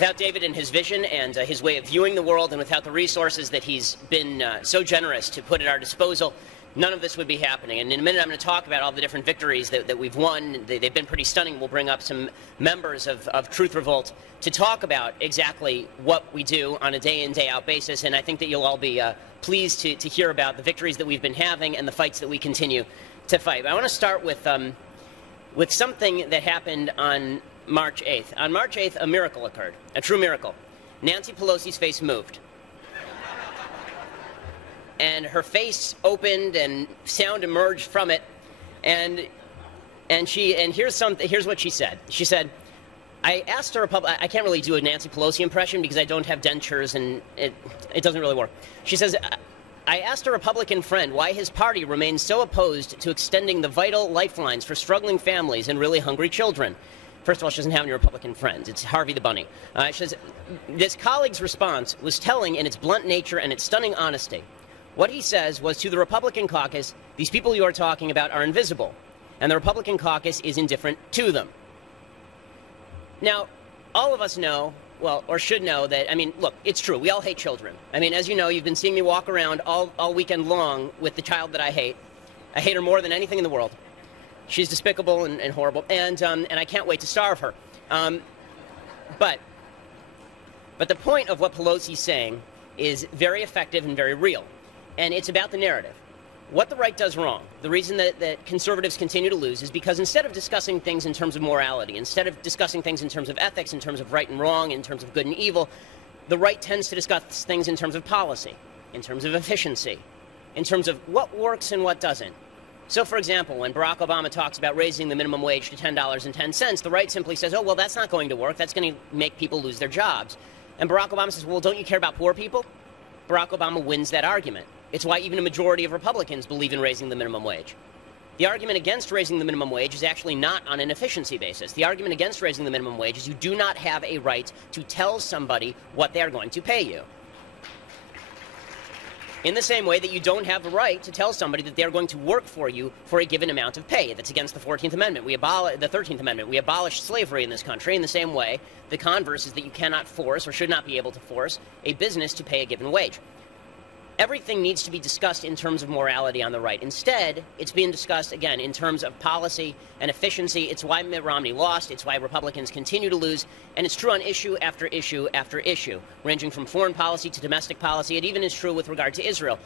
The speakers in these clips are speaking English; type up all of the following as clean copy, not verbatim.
Without David and his vision and his way of viewing the world, and without the resources that he's been so generous to put at our disposal, none of this would be happening. And in a minute, I'm going to talk about all the different victories that we've won. They've been pretty stunning. We'll bring up some members of Truth Revolt to talk about exactly what we do on a day-in, day-out basis. And I think that you'll all be pleased to hear about the victories that we've been having and the fights that we continue to fight. But I want to start with something that happened on March 8th. On March 8th, a miracle occurred, a true miracle. Nancy Pelosi's face moved. And her face opened and sound emerged from it. And here's what she said. She said, I asked a Republican, I can't really do a Nancy Pelosi impression because I don't have dentures and it doesn't really work. She says, I asked a Republican friend why his party remains so opposed to extending the vital lifelines for struggling families and really hungry children. First of all, she doesn't have any Republican friends. It's Harvey the Bunny. She says, this colleague's response was telling in its blunt nature and its stunning honesty. What he says was to the Republican caucus, these people you are talking about are invisible, and the Republican caucus is indifferent to them. Now, all of us know, well, or should know that, I mean, look, it's true. We all hate children. I mean, as you know, you've been seeing me walk around all weekend long with the child that I hate. I hate her more than anything in the world. She's despicable and horrible, and I can't wait to starve her. But the point of what Pelosi's saying is very effective and very real, and it's about the narrative. What the right does wrong, the reason that conservatives continue to lose is because instead of discussing things in terms of morality, instead of discussing things in terms of ethics, in terms of right and wrong, in terms of good and evil, the right tends to discuss things in terms of policy, in terms of efficiency, in terms of what works and what doesn't. So, for example, when Barack Obama talks about raising the minimum wage to $10.10, the right simply says, oh, well, that's not going to work. That's going to make people lose their jobs. And Barack Obama says, well, don't you care about poor people? Barack Obama wins that argument. It's why even a majority of Republicans believe in raising the minimum wage. The argument against raising the minimum wage is actually not on an efficiency basis. The argument against raising the minimum wage is you do not have a right to tell somebody what they're going to pay you. In the same way that you don't have the right to tell somebody that they're going to work for you for a given amount of pay. That's against the 14th Amendment. The 13th Amendment. We abolished slavery in this country. In the same way, the converse is that you cannot force or should not be able to force a business to pay a given wage. Everything needs to be discussed in terms of morality on the right. Instead, it's being discussed, again, in terms of policy and efficiency. It's why Mitt Romney lost. It's why Republicans continue to lose. And it's true on issue after issue after issue, ranging from foreign policy to domestic policy. It even is true with regard to Israel.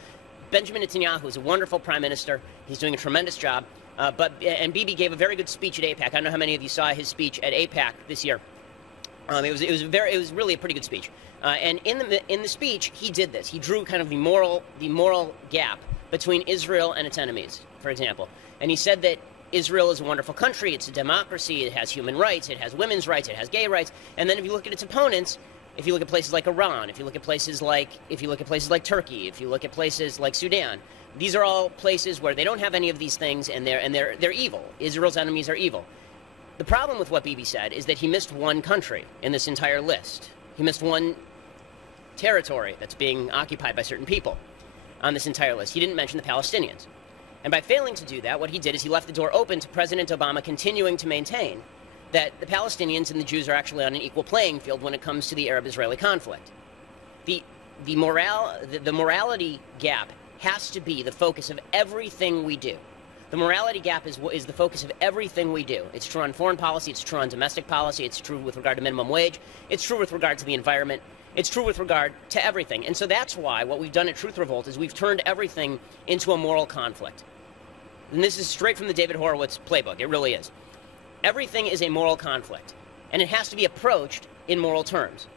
Benjamin Netanyahu is a wonderful prime minister. He's doing a tremendous job. And Bibi gave a very good speech at AIPAC. I don't know how many of you saw his speech at AIPAC this year. It was really a pretty good speech. And in the speech, he did this. He drew kind of the moral gap between Israel and its enemies, for example. And he said that Israel is a wonderful country. It's a democracy. It has human rights. It has women's rights. It has gay rights. And then if you look at its opponents, if you look at places like Iran, if you look at places like Turkey, if you look at places like Sudan, these are all places where they don't have any of these things, and they're evil. Israel's enemies are evil. The problem with what Bibi said is that he missed one country in this entire list. He missed one territory that's being occupied by certain people on this entire list. He didn't mention the Palestinians. And by failing to do that, what he did is he left the door open to President Obama continuing to maintain that the Palestinians and the Jews are actually on an equal playing field when it comes to the Arab-Israeli conflict. The morality gap has to be the focus of everything we do. The morality gap is the focus of everything we do. It's true on foreign policy. It's true on domestic policy. It's true with regard to minimum wage. It's true with regard to the environment. It's true with regard to everything. And so that's why what we've done at Truth Revolt is we've turned everything into a moral conflict. And this is straight from the David Horowitz playbook. It really is. Everything is a moral conflict, and it has to be approached in moral terms.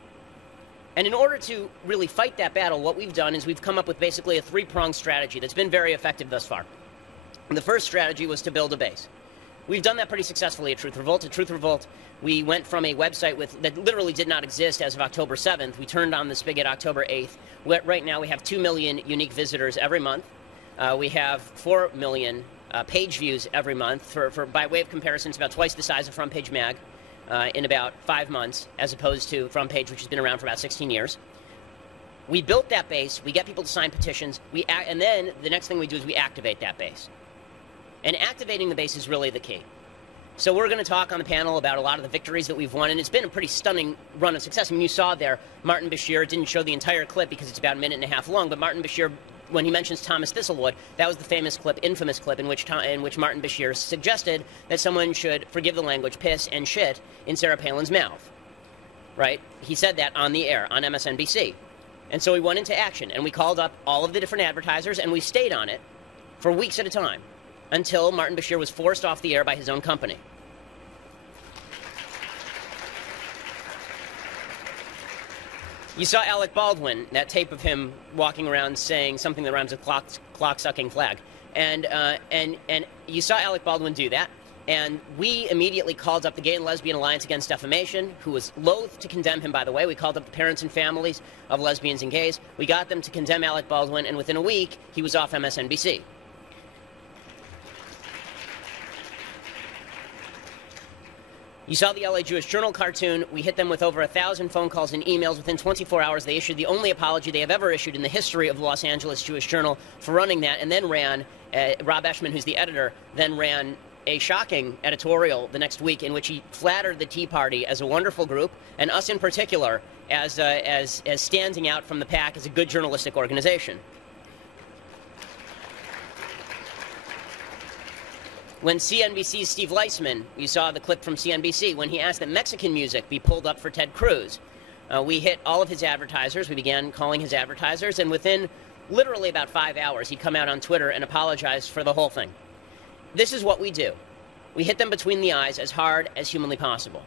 And in order to really fight that battle, what we've done is we've come up with basically a three-pronged strategy that's been very effective thus far. And the first strategy was to build a base. We've done that pretty successfully at Truth Revolt. At Truth Revolt, we went from a website that literally did not exist as of October 7th. We turned on the spigot October 8th. Right now, we have 2 million unique visitors every month. We have 4 million page views every month. By way of comparison, it's about twice the size of Front Page Mag in about 5 months, as opposed to Front Page, which has been around for about 16 years. We built that base. We get people to sign petitions. And then the next thing we do is we activate that base. And activating the base is really the key. So we're going to talk on the panel about a lot of the victories that we've won, and it's been a pretty stunning run of success. I mean, you saw there, Martin Bashir didn't show the entire clip because it's about a minute and a half long, but Martin Bashir, when he mentions Thomas Thistlewood, that was the famous clip, infamous clip, in which Martin Bashir suggested that someone should forgive the language, piss and shit in Sarah Palin's mouth. Right? He said that on the air, on MSNBC. And so we went into action, and we called up all of the different advertisers, and we stayed on it for weeks at a time until Martin Bashir was forced off the air by his own company. You saw Alec Baldwin, that tape of him walking around saying something that rhymes with clock-sucking flag. And you saw Alec Baldwin do that. And we immediately called up the Gay and Lesbian Alliance Against Defamation, who was loath to condemn him, by the way. We called up the parents and families of lesbians and gays. We got them to condemn Alec Baldwin, and within a week, he was off MSNBC. You saw the LA Jewish Journal cartoon. We hit them with over 1,000 phone calls and emails. Within 24 hours, they issued the only apology they have ever issued in the history of the Los Angeles Jewish Journal for running that, and then ran, Rob Eshman, who's the editor, then ran a shocking editorial the next week in which he flattered the Tea Party as a wonderful group, and us in particular as standing out from the pack as a good journalistic organization. When CNBC's Steve Leisman, you saw the clip from CNBC, when he asked that Mexican music be pulled up for Ted Cruz, we hit all of his advertisers. We began calling his advertisers, and within literally about 5 hours, he'd come out on Twitter and apologized for the whole thing. This is what we do. We hit them between the eyes as hard as humanly possible.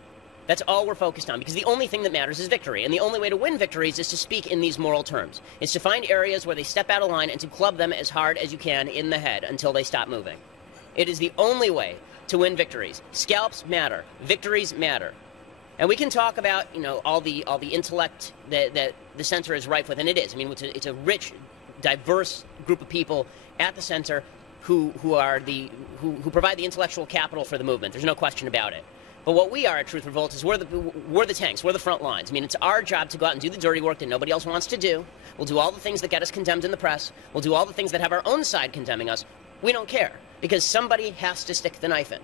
That's all we're focused on, because the only thing that matters is victory. And the only way to win victories is to speak in these moral terms. It's to find areas where they step out of line and to club them as hard as you can in the head until they stop moving. It is the only way to win victories. Scalps matter. Victories matter. And we can talk about, you know, all the intellect that the center is rife with, and it is. I mean, it's a rich, diverse group of people at the center who provide the intellectual capital for the movement. There's no question about it. But what we are at Truth Revolt is we're the tanks, we're the front lines. I mean, it's our job to go out and do the dirty work that nobody else wants to do. We'll do all the things that get us condemned in the press. We'll do all the things that have our own side condemning us. We don't care, because somebody has to stick the knife in.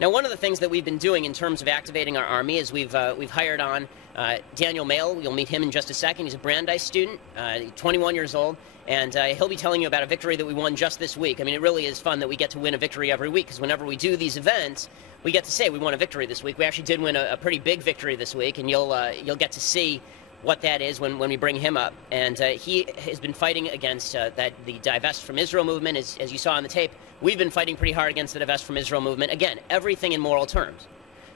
Now, one of the things that we've been doing in terms of activating our army is we've hired on Daniel Mael. You'll meet him in just a second. He's a Brandeis student, 21 years old, and he'll be telling you about a victory that we won just this week. I mean, it really is fun that we get to win a victory every week, because whenever we do these events, we get to say we won a victory this week. We actually did win a pretty big victory this week, and you'll get to see what that is when we bring him up. And he has been fighting against the Divest from Israel movement, as you saw on the tape. We've been fighting pretty hard against the Divest from Israel movement. Again, everything in moral terms.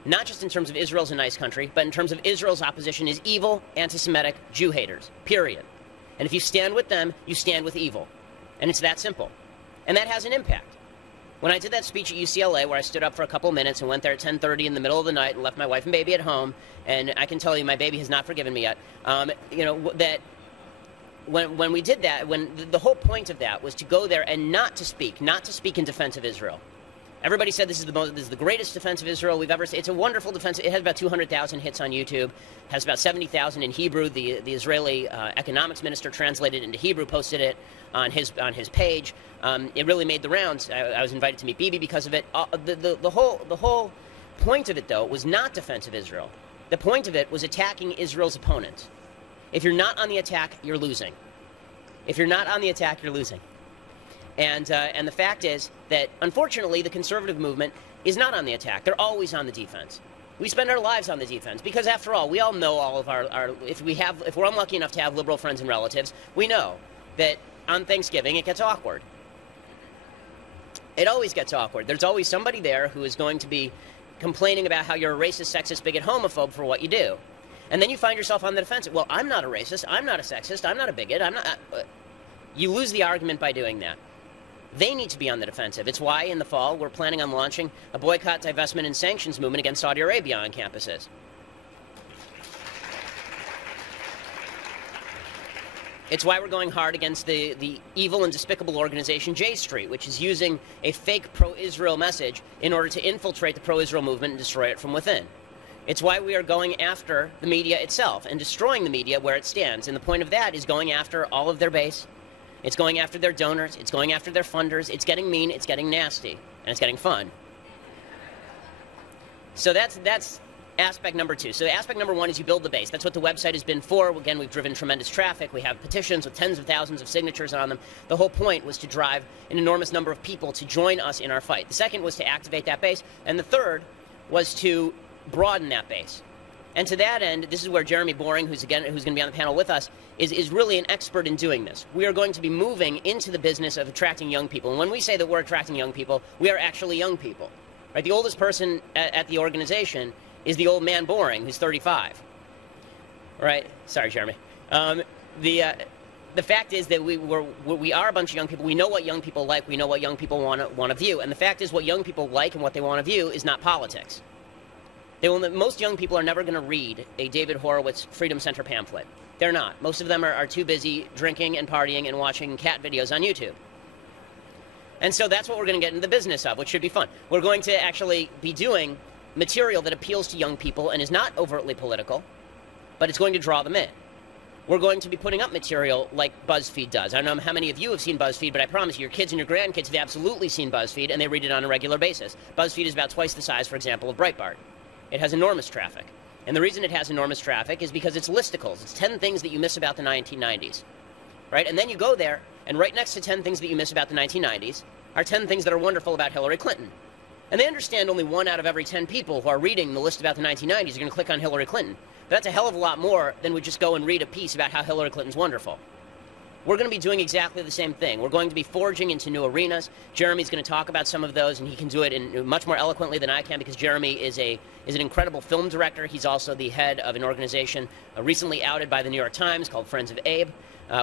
Not just in terms of Israel's a nice country, but in terms of Israel's opposition is evil, anti-Semitic, Jew haters, period. And if you stand with them, you stand with evil. And it's that simple. And that has an impact. When I did that speech at UCLA, where I stood up for a couple of minutes and went there at 10:30 in the middle of the night and left my wife and baby at home, and I can tell you my baby has not forgiven me yet, you know, that when we did that, when the whole point of that was to go there and not to speak in defense of Israel. Everybody said this is the greatest defense of Israel we've ever seen. It's a wonderful defense. It has about 200,000 hits on YouTube, has about 70,000 in Hebrew. The Israeli economics minister translated it into Hebrew, posted it on his page. It really made the rounds. I was invited to meet Bibi because of it. The whole point of it, though, was not defense of Israel. The point of it was attacking Israel's opponent. If you're not on the attack, you're losing. If you're not on the attack, you're losing. And the fact is that, unfortunately, the conservative movement is not on the attack. They're always on the defense. We spend our lives on the defense because, after all, we all know all of our if we're unlucky enough to have liberal friends and relatives, we know that on Thanksgiving it gets awkward. It always gets awkward. There's always somebody there who is going to be complaining about how you're a racist, sexist, bigot, homophobe for what you do. And then you find yourself on the defensive. Well, I'm not a racist. I'm not a sexist. I'm not a bigot. I'm not. You lose the argument by doing that. They need to be on the defensive. It's why, in the fall, we're planning on launching a boycott, divestment, and sanctions movement against Saudi Arabia on campuses. It's why we're going hard against the evil and despicable organization J Street, which is using a fake pro-Israel message in order to infiltrate the pro-Israel movement and destroy it from within. It's why we are going after the media itself and destroying the media where it stands. And the point of that is going after all of their base, It's going after their donors. It's going after their funders. It's getting mean. It's getting nasty. And it's getting fun. So that's aspect number 2. So aspect number 1 is you build the base. That's what the website has been for. Again, we've driven tremendous traffic. We have petitions with tens of thousands of signatures on them. The whole point was to drive an enormous number of people to join us in our fight. The second was to activate that base. And the third was to broaden that base. And to that end, this is where Jeremy Boring, who's going to be on the panel with us, is really an expert in doing this. We are going to be moving into the business of attracting young people. And when we say that we're attracting young people, we are actually young people. Right? The oldest person at the organization is the old man Boring, who's 35. Right? Sorry, Jeremy. The fact is that we are a bunch of young people. We know what young people like. We know what young people want to view. And the fact is, what young people like and what they want to view is not politics. Most young people are never going to read a David Horowitz Freedom Center pamphlet. They're not. Most of them are too busy drinking and partying and watching cat videos on YouTube. And so that's what we're going to get into the business of, which should be fun. We're going to actually be doing material that appeals to young people and is not overtly political, but it's going to draw them in. We're going to be putting up material like BuzzFeed does. I don't know how many of you have seen BuzzFeed, but I promise you, your kids and your grandkids have absolutely seen BuzzFeed, and they read it on a regular basis. BuzzFeed is about twice the size, for example, of Breitbart. It has enormous traffic. And the reason it has enormous traffic is because it's listicles. It's 10 things that you miss about the 1990s. Right? And then you go there, and right next to 10 things that you miss about the 1990s are 10 things that are wonderful about Hillary Clinton. And they understand only 1 out of every 10 people who are reading the list about the 1990s are going to click on Hillary Clinton. But that's a hell of a lot more than would just go and read a piece about how Hillary Clinton's wonderful. We're going to be doing exactly the same thing. We're going to be forging into new arenas. Jeremy's going to talk about some of those, and he can do it much more eloquently than I can because Jeremy is an incredible film director. He's also the head of an organization recently outed by the New York Times called Friends of Abe,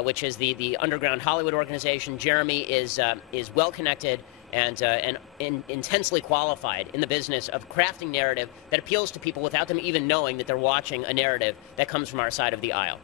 which is the underground Hollywood organization. Jeremy is well-connected and intensely qualified in the business of crafting narrative that appeals to people without them even knowing that they're watching a narrative that comes from our side of the aisle.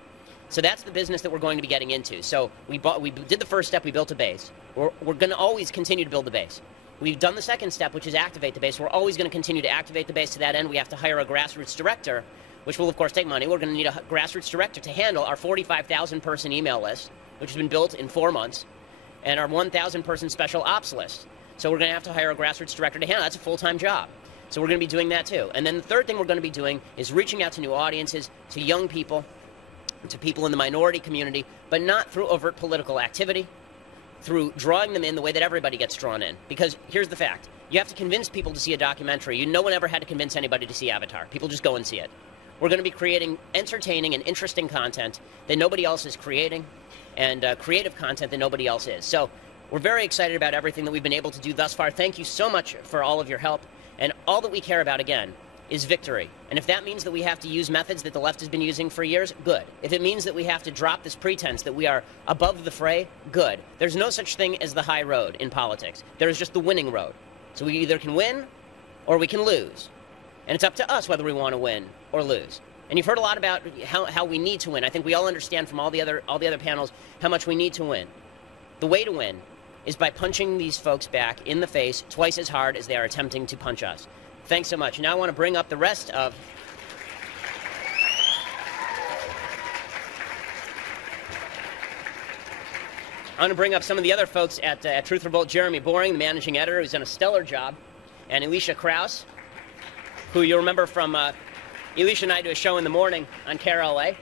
So that's the business that we're going to be getting into. So we did the first step, we built a base. We're going to always continue to build the base. We've done the second step, which is activate the base. We're always going to continue to activate the base. To that end, we have to hire a grassroots director, which will, of course, take money. We're going to need a grassroots director to handle our 45,000-person email list, which has been built in 4 months, and our 1,000-person special ops list. So we're going to have to hire a grassroots director to handle. That's a full-time job. So we're going to be doing that, too. And then the third thing we're going to be doing is reaching out to new audiences, to young people, to people in the minority community, but not through overt political activity, through drawing them in the way that everybody gets drawn in. Because here's the fact. You have to convince people to see a documentary. No one ever had to convince anybody to see Avatar. People just go and see it. We're going to be creating entertaining and interesting content that nobody else is creating, and creative content that nobody else is. So we're very excited about everything that we've been able to do thus far. Thank you so much for all of your help. And all that we care about, again, is victory. And if that means that we have to use methods that the left has been using for years, good. If it means that we have to drop this pretense that we are above the fray, good. There's no such thing as the high road in politics. There is just the winning road. So we either can win or we can lose. And it's up to us whether we want to win or lose. And you've heard a lot about how we need to win. I think we all understand from all the other panels how much we need to win. The way to win is by punching these folks back in the face twice as hard as they are attempting to punch us. Thanks so much. Now I want to bring up the rest of... I want to bring up some of the other folks at Truth Revolt. Jeremy Boring, the managing editor, who's done a stellar job. And Alicia Krause, who you'll remember from... Alicia and I do a show in the morning on KRLA,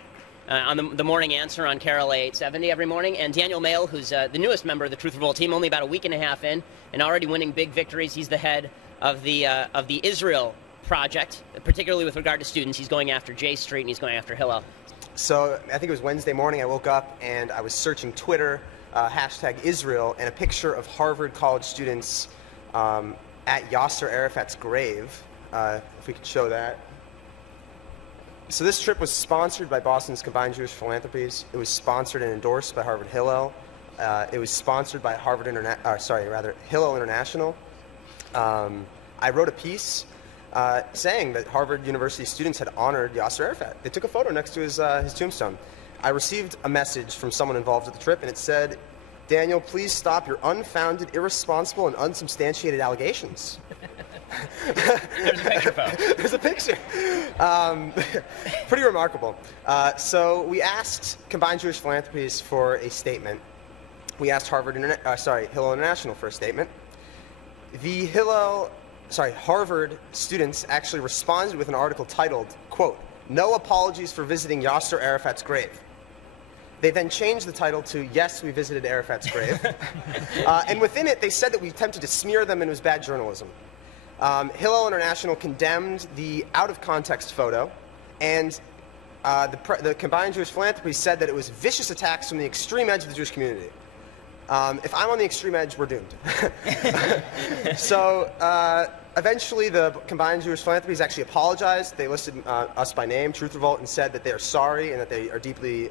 on the Morning Answer on KRLA 870 every morning. And Daniel Mael, who's the newest member of the Truth Revolt team, only about a week and a half in, and already winning big victories. He's the head of the Israel project, particularly with regard to students. He's going after J Street and he's going after Hillel. So I think it was Wednesday morning. I woke up and I was searching Twitter, hashtag Israel, and a picture of Harvard college students at Yasser Arafat's grave. If we could show that. So this trip was sponsored by Boston's Combined Jewish Philanthropies. It was sponsored and endorsed by Harvard Hillel. It was sponsored by Hillel International. I wrote a piece saying that Harvard University students had honored Yasser Arafat. They took a photo next to his tombstone. I received a message from someone involved with the trip, and it said, "Daniel, please stop your unfounded, irresponsible, and unsubstantiated allegations." There's a picture, folks. There's a picture. Pretty remarkable. So we asked Combined Jewish Philanthropies for a statement. we asked Hillel International for a statement. The Harvard students actually responded with an article titled, quote, "No apologies for visiting Yasser Arafat's grave." They then changed the title to, "Yes, we visited Arafat's grave." And within it, they said that we attempted to smear them and it was bad journalism. Hillel International condemned the out-of-context photo, and the Combined Jewish Philanthropy said that it was vicious attacks from the extreme edge of the Jewish community. If I'm on the extreme edge, we're doomed. So eventually, the Combined Jewish Philanthropies actually apologized. They listed us by name, Truth Revolt, and said that they are sorry and that they deeply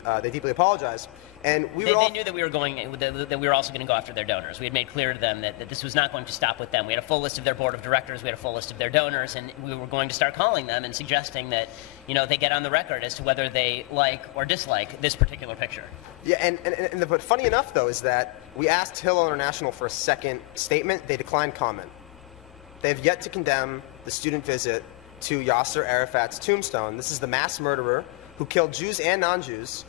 apologize. And they knew that we were also going to go after their donors. We had made clear to them that this was not going to stop with them. We had a full list of their board of directors. We had a full list of their donors, and we were going to start calling them and suggesting that, they get on the record as to whether they like or dislike this particular picture. Yeah, but funny enough, though, is that we asked Hillel International for a second statement. They declined comment. They have yet to condemn the student visit to Yasser Arafat's tombstone. This is the mass murderer who killed Jews and non-Jews.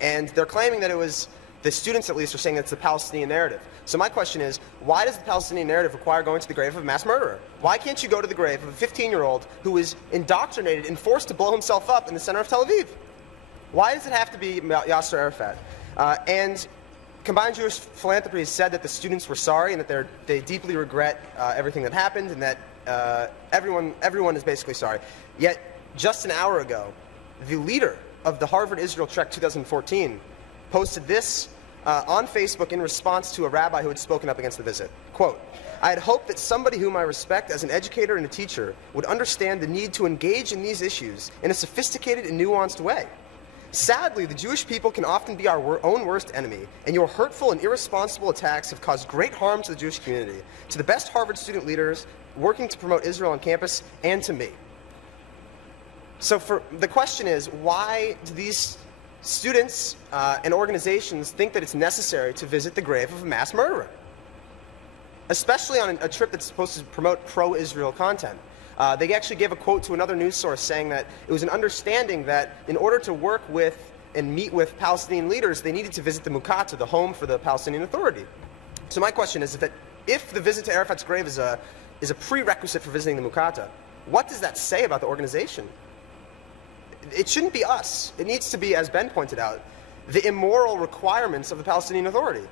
And they're claiming that it was, the students at least are saying that it's the Palestinian narrative. So my question is, why does the Palestinian narrative require going to the grave of a mass murderer? Why can't you go to the grave of a 15-year-old who was indoctrinated and forced to blow himself up in the center of Tel Aviv? Why does it have to be Yasser Arafat? And Combined Jewish Philanthropy has said that the students were sorry and that they deeply regret everything that happened, and that everyone is basically sorry. Yet, just an hour ago, the leader of the Harvard-Israel Trek 2014 posted this on Facebook in response to a rabbi who had spoken up against the visit. Quote, "I had hoped that somebody whom I respect as an educator and a teacher would understand the need to engage in these issues in a sophisticated and nuanced way. Sadly, the Jewish people can often be our own worst enemy, and your hurtful and irresponsible attacks have caused great harm to the Jewish community, to the best Harvard student leaders working to promote Israel on campus, and to me." So the question is, why do these students and organizations think that it's necessary to visit the grave of a mass murderer? Especially on a trip that's supposed to promote pro-Israel content. They actually gave a quote to another news source saying that it was an understanding that in order to work with and meet with Palestinian leaders, they needed to visit the Muqata, the home for the Palestinian Authority. So my question is that if the visit to Arafat's grave is a prerequisite for visiting the Muqata, what does that say about the organization? It shouldn't be us. It needs to be, as Ben pointed out, the immoral requirements of the Palestinian Authority.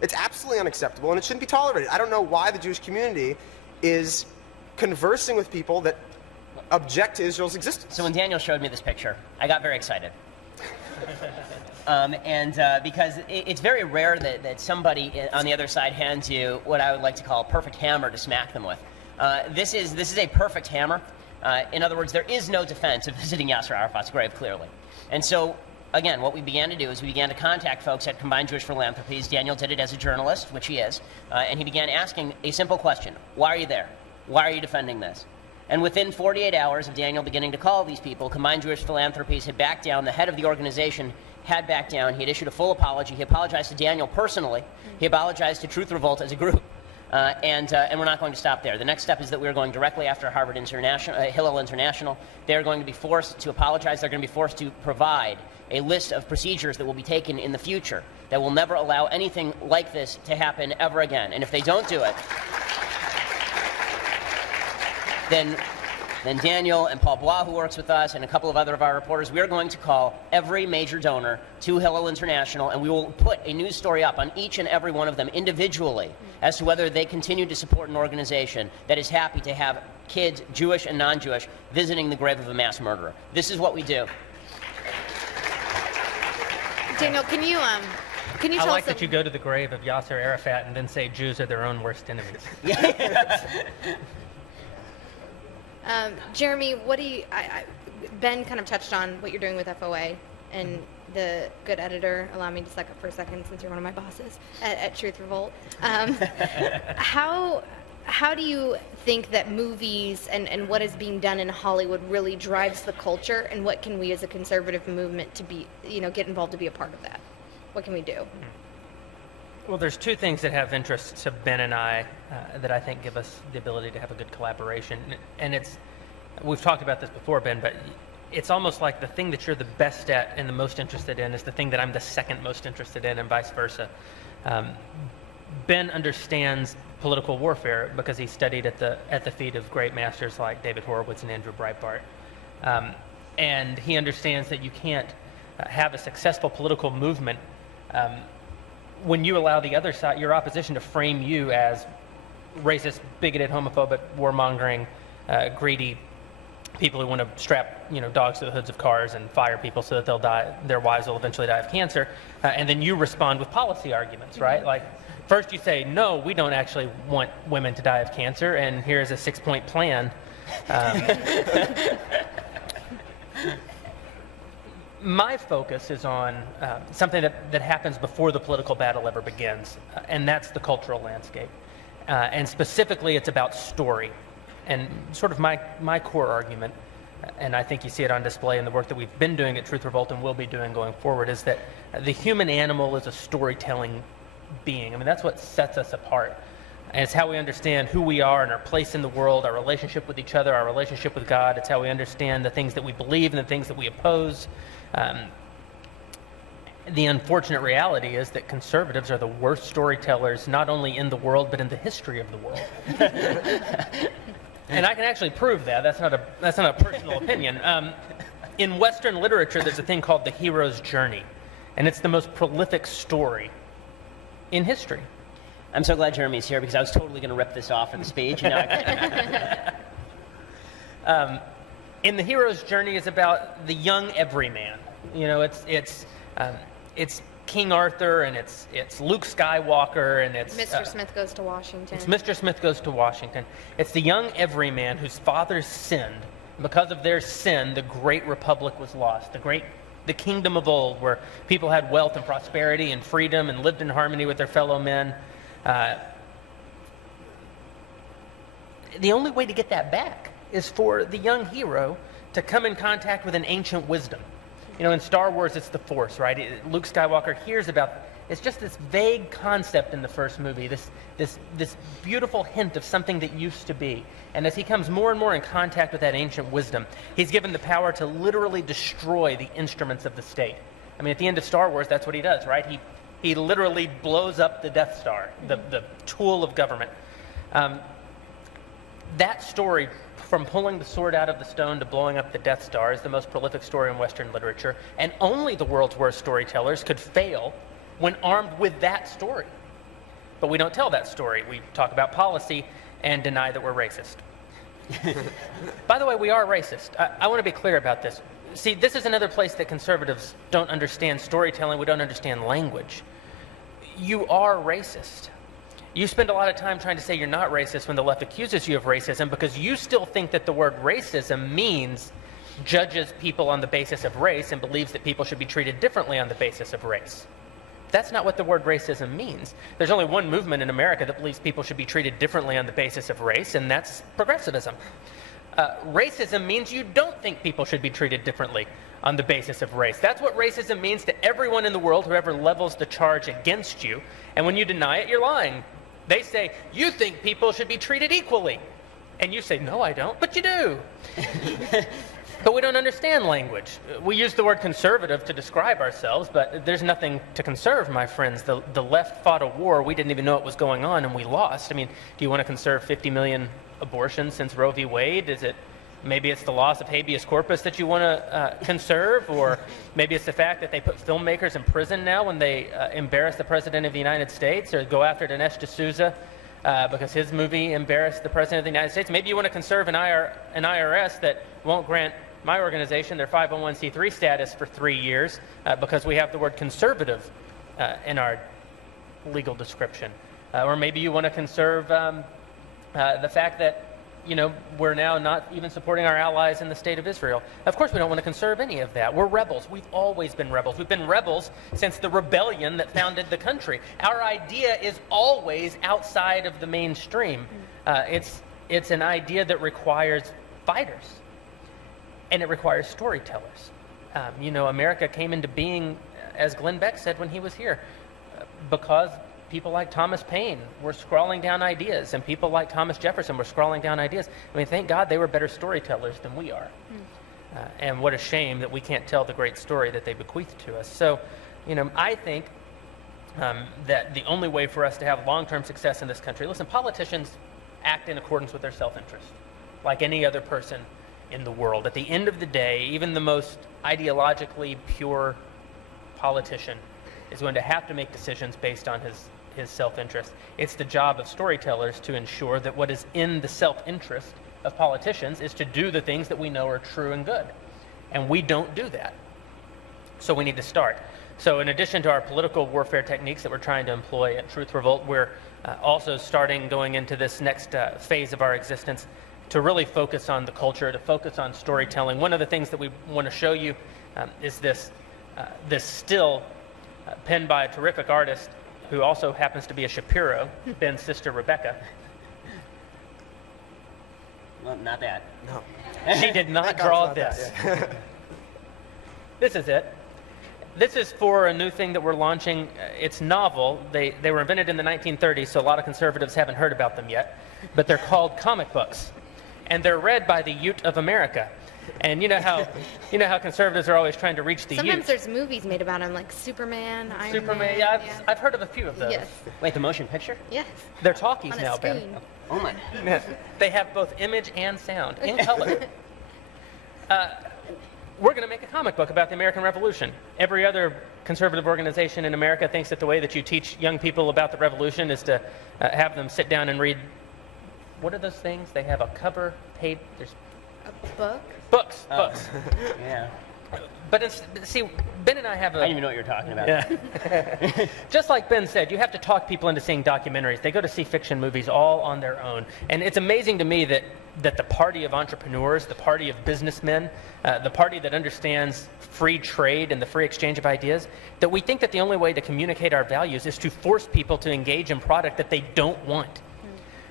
It's absolutely unacceptable, and it shouldn't be tolerated. I don't know why the Jewish community is conversing with people that object to Israel's existence. So when Daniel showed me this picture, I got very excited. Because it's very rare that somebody on the other side hands you what I would like to call a perfect hammer to smack them with. This is a perfect hammer. In other words, there is no defense of visiting Yasser Arafat's grave, clearly. And so, again, what we began to do is we began to contact folks at Combined Jewish Philanthropies. Daniel did it as a journalist, which he is, and he began asking a simple question. Why are you there? Why are you defending this? And within 48 hours of Daniel beginning to call these people, Combined Jewish Philanthropies had backed down. The head of the organization had backed down. He had issued a full apology. He apologized to Daniel personally. He apologized to Truth Revolt as a group. And we're not going to stop there. The next step is that we're going directly after Harvard International, Hillel International. They're going to be forced to apologize. They're going to be forced to provide a list of procedures that will be taken in the future that will never allow anything like this to happen ever again. And if they don't do it, then Daniel and Paul Bois, who works with us, and a couple of other of our reporters, we are going to call every major donor to Hillel International, and we will put a news story up on each and every one of them individually as to whether they continue to support an organization that is happy to have kids, Jewish and non-Jewish, visiting the grave of a mass murderer. This is what we do. Daniel, can you tell us? I like that you go to the grave of Yasser Arafat and then say Jews are their own worst enemies. Jeremy, what do you? Ben kind of touched on what you're doing with FOA, and the good editor. Allow me to suck up for a second, since you're one of my bosses at Truth Revolt. How do you think that movies and what is being done in Hollywood really drives the culture, and what can we as a conservative movement to be, get involved to be a part of that? What can we do? Well, there's two things that have interest to Ben and I that I think give us the ability to have a good collaboration. And we've talked about this before, Ben, but it's almost like the thing that you're the best at and the most interested in is the thing that I'm the second most interested in, and vice versa. Ben understands political warfare because he studied at the feet of great masters like David Horowitz and Andrew Breitbart. And he understands that you can't have a successful political movement when you allow the other side, your opposition, to frame you as racist, bigoted, homophobic, warmongering, greedy people who want to strap, dogs to the hoods of cars and fire people so that they'll die, their wives will eventually die of cancer, and then you respond with policy arguments, right? Like, first you say, no, we don't actually want women to die of cancer, and here's a 6-point plan. My focus is on something that happens before the political battle ever begins, and that's the cultural landscape. And specifically, it's about story. And sort of my core argument, and I think you see it on display in the work that we've been doing at Truth Revolt and will be doing going forward, is that the human animal is a storytelling being. I mean, that's what sets us apart. And it's how we understand who we are and our place in the world, our relationship with each other, our relationship with God. It's how we understand the things that we believe and the things that we oppose. The unfortunate reality is that conservatives are the worst storytellers, not only in the world, but in the history of the world. And I can actually prove that. That's not a personal opinion. In Western literature, there's a thing called the hero's journey, and it's the most prolific story in history. I'm so glad Jeremy's here because I was totally going to rip this off on the page. And now in the hero's journey is about the young everyman. It's King Arthur, and it's Luke Skywalker, and it's Mr. Smith Goes to Washington. It's Mr. Smith Goes to Washington. It's the young everyman whose fathers sinned. Because of their sin, the great republic was lost. The kingdom of old, where people had wealth and prosperity and freedom and lived in harmony with their fellow men. The only way to get that back is for the young hero to come in contact with an ancient wisdom. In Star Wars, it's the Force, right? Luke Skywalker hears about, it's just this vague concept in the first movie, this beautiful hint of something that used to be. And as he comes more and more in contact with that ancient wisdom, he's given the power to literally destroy the instruments of the state. I mean, at the end of Star Wars, that's what he does, right? He literally blows up the Death Star, the tool of government. That story, from pulling the sword out of the stone to blowing up the Death Star, is the most prolific story in Western literature, and only the world's worst storytellers could fail when armed with that story. But we don't tell that story. We talk about policy and deny that we're racist. By the way, we are racist. I want to be clear about this. See, this is another place that conservatives don't understand storytelling. We don't understand language. You are racist. You spend a lot of time trying to say you're not racist when the left accuses you of racism because you still think that the word racism means judges people on the basis of race and believes that people should be treated differently on the basis of race. That's not what the word racism means. There's only one movement in America that believes people should be treated differently on the basis of race, and that's progressivism. Racism means you don't think people should be treated differently on the basis of race. That's what racism means to everyone in the world, whoever levels the charge against you. And when you deny it, you're lying. They say, you think people should be treated equally. And you say, no, I don't, but you do. But we don't understand language. We use the word conservative to describe ourselves, but there's nothing to conserve, my friends. The left fought a war. We didn't even know it was going on, and we lost. I mean, do you want to conserve 50 million abortions since Roe v. Wade? Maybe it's the loss of habeas corpus that you want to conserve, or maybe it's the fact that they put filmmakers in prison now when they embarrass the President of the United States, or go after Dinesh D'Souza because his movie embarrassed the President of the United States. Maybe you want to conserve an IRS that won't grant my organization their 501c3 status for 3 years because we have the word conservative in our legal description. Or maybe you want to conserve the fact that we're now not even supporting our allies in the state of Israel. Of course, we don't want to conserve any of that. We're rebels. We've always been rebels. We've been rebels since the rebellion that founded the country. Our idea is always outside of the mainstream. It's an idea that requires fighters, and it requires storytellers. America came into being, as Glenn Beck said when he was here, because people like Thomas Paine were scrawling down ideas, and people like Thomas Jefferson were scrawling down ideas. I mean, thank God they were better storytellers than we are. And what a shame that we can't tell the great story that they bequeathed to us. So, I think that the only way for us to have long-term success in this country, listen, politicians act in accordance with their self-interest, like any other person in the world. At the end of the day, even the most ideologically pure politician is going to have to make decisions based on his self-interest. It's the job of storytellers to ensure that what is in the self-interest of politicians is to do the things that we know are true and good. And we don't do that. So we need to start. So in addition to our political warfare techniques that we're trying to employ at Truth Revolt, we're also going into this next phase of our existence to really focus on the culture, to focus on storytelling. One of the things that we want to show you is this still penned by a terrific artist who also happens to be a Shapiro, Ben's sister Rebecca. Well, not that. No. She did not draw this. Yeah. This is it. This is for a new thing that we're launching. It's novel. They were invented in the 1930s, so a lot of conservatives haven't heard about them yet. But they're called comic books. And they're read by the Ute of America. And you know how conservatives are always trying to reach the Sometimes Ute. there's movies made about him, like Superman, Iron Man. Yeah, I've heard of a few of those. Yes. Wait, the motion picture? Yes. They're talkies On a now, Ben. screen. Oh my. They have both image and sound in color. We're going to make a comic book about the American Revolution. Every other conservative organization in America thinks that the way that you teach young people about the Revolution is to have them sit down and read, what are those things? They have a cover page. There's A book? books. Yeah. But see, Ben and I have I didn't even know what you were talking about. Yeah. Just like Ben said, you have to talk people into seeing documentaries. They go to see fiction movies all on their own. And it's amazing to me that the party of entrepreneurs, the party of businessmen, the party that understands free trade and the free exchange of ideas, that we think that the only way to communicate our values is to force people to engage in product that they don't want.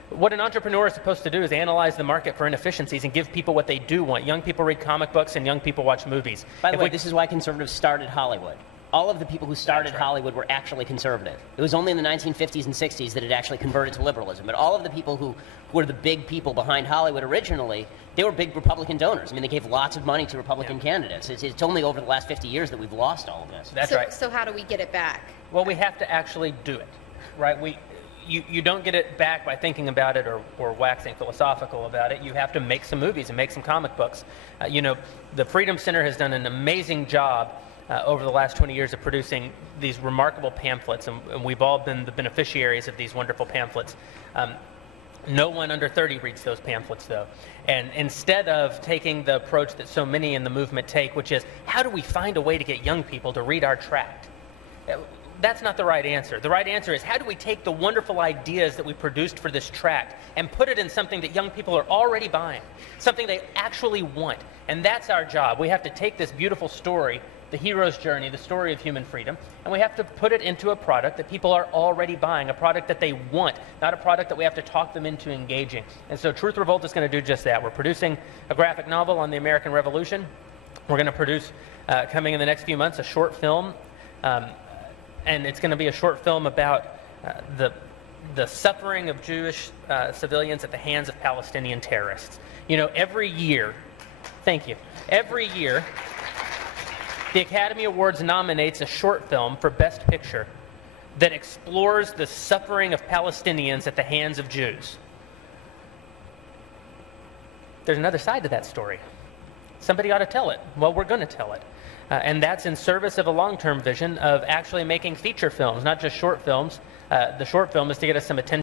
What an entrepreneur is supposed to do is analyze the market for inefficiencies and give people what they do want. Young people read comic books and young people watch movies. By the way, this is why conservatives started Hollywood. All of the people who started Hollywood were actually conservative. It was only in the 1950s and 60s that it actually converted to liberalism. But all of the people who were the big people behind Hollywood originally, they were big Republican donors. I mean, they gave lots of money to Republican candidates. It's only over the last 50 years that we've lost all of this. That's right. So how do we get it back? Well, we have to actually do it, right? You don't get it back by thinking about it or waxing philosophical about it. You have to make some movies and make some comic books. The Freedom Center has done an amazing job over the last 20 years of producing these remarkable pamphlets, and we've all been the beneficiaries of these wonderful pamphlets. No one under 30 reads those pamphlets, though. And instead of taking the approach that so many in the movement take, which is, how do we find a way to get young people to read our tract? That's not the right answer. The right answer is, how do we take the wonderful ideas that we produced for this tract and put it in something that young people are already buying, something they actually want? And that's our job. We have to take this beautiful story, the hero's journey, the story of human freedom, and we have to put it into a product that people are already buying, a product that they want, not a product that we have to talk them into engaging. And so Truth Revolt is going to do just that. We're producing a graphic novel on the American Revolution. We're going to produce, coming in the next few months, a short film. And it's going to be a short film about the suffering of Jewish civilians at the hands of Palestinian terrorists. Every year, thank you, every year, the Academy Awards nominates a short film for Best Picture that explores the suffering of Palestinians at the hands of Jews. There's another side to that story. Somebody ought to tell it. Well, we're going to tell it. And that's in service of a long-term vision of actually making feature films, not just short films. The short film is to get us some attention.